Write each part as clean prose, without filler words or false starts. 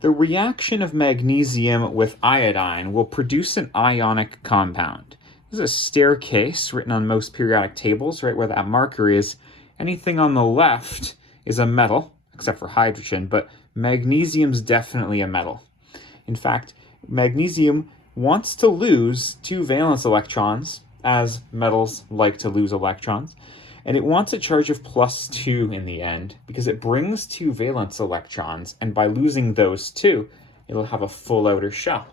The reaction of magnesium with iodine will produce an ionic compound. This is a staircase written on most periodic tables, right where that marker is. Anything on the left is a metal, except for hydrogen, but magnesium's definitely a metal. In fact, magnesium wants to lose 2 valence electrons, as metals like to lose electrons, and it wants a charge of +2 in the end because it brings 2 valence electrons, and by losing those 2, it'll have a full outer shell.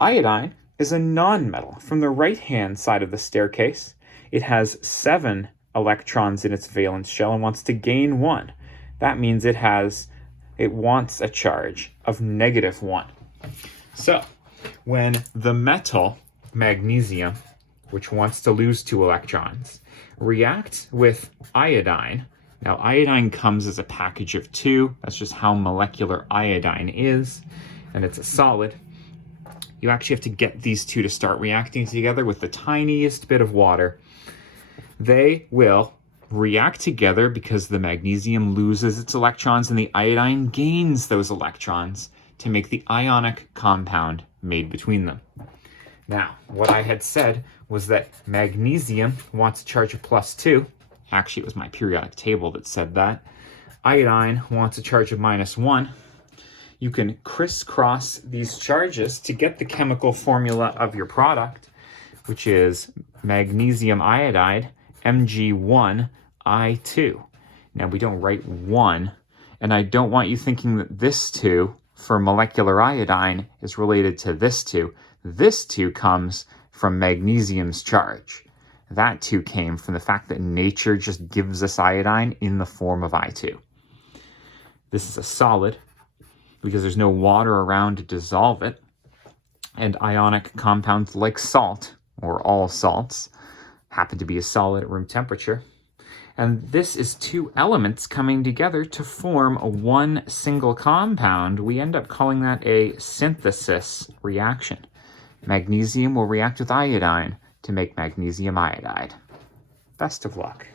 Iodine is a nonmetal. From the right-hand side of the staircase, it has 7 electrons in its valence shell and wants to gain 1. That means it wants a charge of -1. So, when the metal, magnesium, which wants to lose 2 electrons, react with iodine. Now, iodine comes as a package of 2. That's just how molecular iodine is, and it's a solid. You actually have to get these 2 to start reacting together with the tiniest bit of water. They will react together because the magnesium loses its electrons and the iodine gains those electrons to make the ionic compound made between them. Now, what I had said was that magnesium wants a charge of +2. Actually, it was my periodic table that said that. Iodine wants a charge of -1. You can crisscross these charges to get the chemical formula of your product, which is magnesium iodide, Mg1I2. Now, we don't write 1, and I don't want you thinking that this 2 for molecular iodine is related to this 2. This 2 comes from magnesium's charge. That 2 came from the fact that nature just gives us iodine in the form of I2. This is a solid because there's no water around to dissolve it. And ionic compounds like salt, or all salts, happen to be a solid at room temperature. And this is 2 elements coming together to form one single compound. We end up calling that a synthesis reaction. Magnesium will react with iodine to make magnesium iodide. Best of luck.